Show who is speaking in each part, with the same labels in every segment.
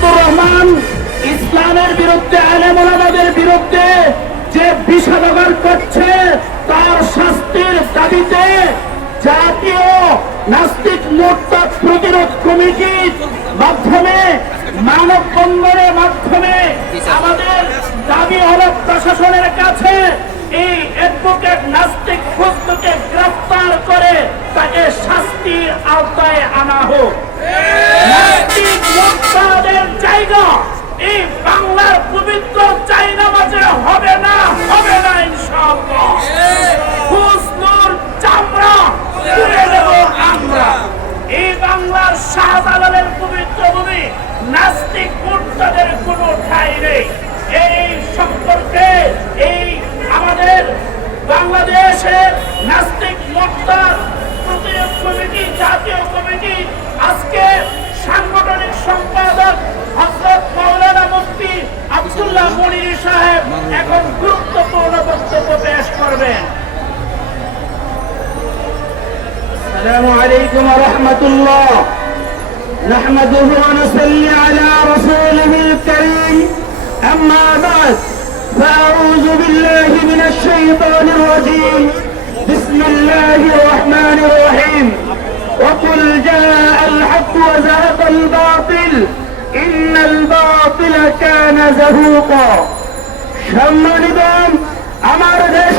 Speaker 1: মাসুদুর রহমান ইসলামের বিরুদ্ধে আলেমাদের বিরুদ্ধে যে বিষাদগার করছে, তার শাস্তির দাবিতে জাতীয় নাস্তিক মোর্চা প্রতিরোধ কমিটির মাধ্যমে, মানববন্ধনের মাধ্যমে আমাদের দাবি হল প্রশাসনের কাছে এই অ্যাডভোকেট নাস্তিক ফজলুকে গ্রেফতার করে তাকে শাস্তির আওতায় আনা হোক। নাস্তিক জায়গা এই বাংলার পবিত্র চাইনা মাঝে হবে না হবে না ইনশাআল্লাহ। পেশ করবেন
Speaker 2: السلام عليكم ورحمة الله نحمده ونصلي على رسوله الكريم أما بعد فأعوذ بالله من الشيطان الرجيم بسم الله الرحمن الرحيم وقل جاء الحق وزهق الباطل إن الباطل كان زهوقا সম্মানিত আমার দেশবাসী মুসলিম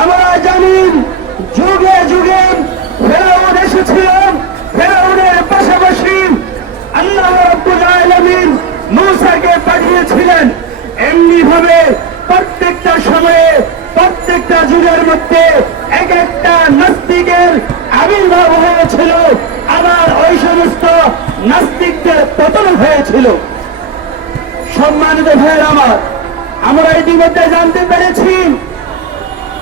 Speaker 2: আমার জানি যুগে যুগে ফেরাউন এসেছিলেন। ফেরাউনের পাশাপাশি আল্লাহ রাব্বুল আলামিন মূসাকে পাঠিয়েছিলেন। এমনি ভাবে প্রত্যেকটা সময়ে, প্রত্যেকটা যুগের মধ্যে এক একটা নাস্তিকের আবির্ভাব হয়েছিল। আবার ওই সমস্ত নাস্তিকদের পতন হয়েছিল। সম্মানিত ভাইয়ের আমার, আমরা ইতিমধ্যে জানতে পেরেছি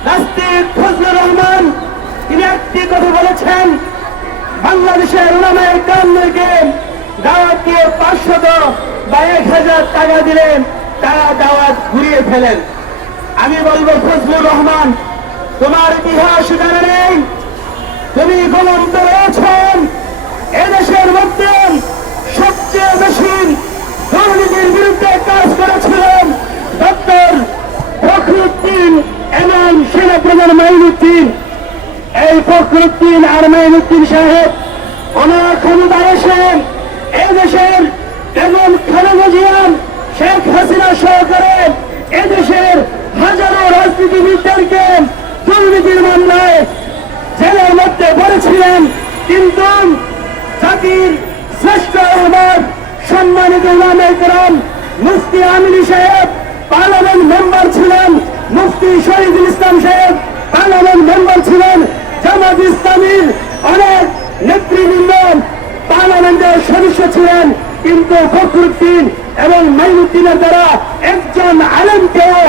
Speaker 2: নাস্তিক ফজলুর রহমান, তিনি একটি কথা বলেছেন, বাংলাদেশের ওলামায় কামকে দাওয়াত দিয়ে পাঁচশত বা এক হাজার টাকা দিলেন, তারা দাওয়াত ঘুরিয়ে ফেলেন। আমি বলব, ফজলুর রহমান, তোমার ইতিহাস জানা নেই, তুমি গোলন্ত সেনাপ্রধান মাইনুদ্দিন এই ফখরুদ্দিন আর মাইনুদ্দিন সাহেব, ওনার ক্ষমতা এসেন এদেশের এবং খালেদা জিয়ান শেখ হাসিনা সহকারে এদেশের হাজারো রাজনীতিবিদদেরকে দুর্নীতির মামলায় জেলের মধ্যে পড়েছিলেন। কিন্তু জাতির শ্রেষ্ঠ রহমান সম্মানিত ইমামে করম মুফতি আমিনী সাহেব পার্লামেন্ট মেম্বার ছিলেন মুফতি শহীদুল ইসলাম সাহেব পার্লামেন্ট মেম্বার ছিলেন জামাত ইসলামীর অনেক নেতৃবৃন্দ পার্লামেন্টের সদস্য ছিলেন কিন্তু ফখরুদ্দিন এবং মাইনুদ্দিনের দ্বারা একজন আলেমকেও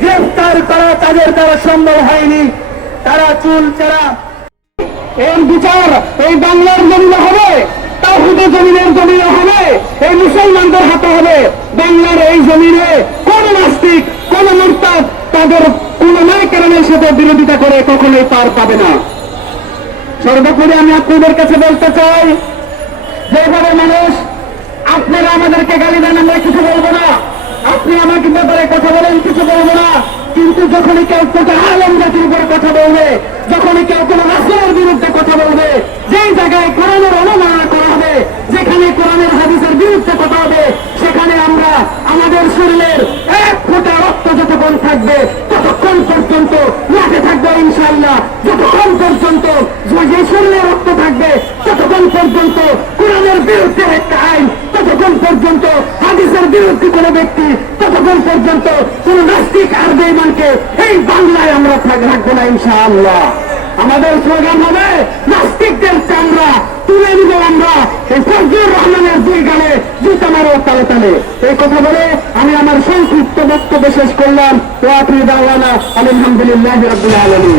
Speaker 2: গ্রেফতার করা তাদের দ্বারা সম্ভব হয়নি। তারা চুল, চারা। এর বিচার এই বাংলার জমিনে হবে তাহুদে জমিনের জমিনে হবে, এই মুসলমানদের হাতে হবে। বাংলার এই জমিনে কোন নাস্তিক, কোন মুরতাদ তাদের কোন নয় কারণের সাথে বিরোধিতা করে কখনোই পার পাবে না। সর্বোপরি আমি আপনাদের কাছে বলতে চাই বলেন কিছু বলব না। কিন্তু যখনই কেউ কোটা আলম জাতির উপরে কথা বলবে, যখনই কেউ কোনো রাসুলের বিরুদ্ধে কথা বলবে, যেই জায়গায় কোরআনের অনুমাননা করা হবে, যেখানে কোরআনের হাদিসের বিরুদ্ধে কথা হবে, সেখানে আমরা আমাদের শরীরের এক ফোঁটা রক্ত যতক্ষণ থাকবে, ততক্ষণ পর্যন্ত লাঠে থাকবে ইনশাল্লাহ যতক্ষণ পর্যন্ত যে শরীরে রক্ত থাকবে, ততক্ষণ পর্যন্ত কোরআনের বিরুদ্ধে একটা আইন, ততক্ষণ পর্যন্ত হাদিসের বিরুদ্ধে কোনো ব্যক্তি ততক্ষণ পর্যন্ত কোন নাস্তিক আর বেইমানকে এই বাংলায় আমরা রাখব না, ইনশাআল্লাহ। আমাদের স্লোগান হবে, নাস্তিকদের চামড়া তুলে নিব আমরা। এই ফজলুর
Speaker 1: রহমানের দুই গানে জুতা মারো তালে তালে। এই কথা বলে আমি আমার সংক্ষিপ্ত বক্তব্য শেষ করলাম। ওয়াফি দাওয়ানা, আলহামদুলিল্লাহ রবিল আলমিন।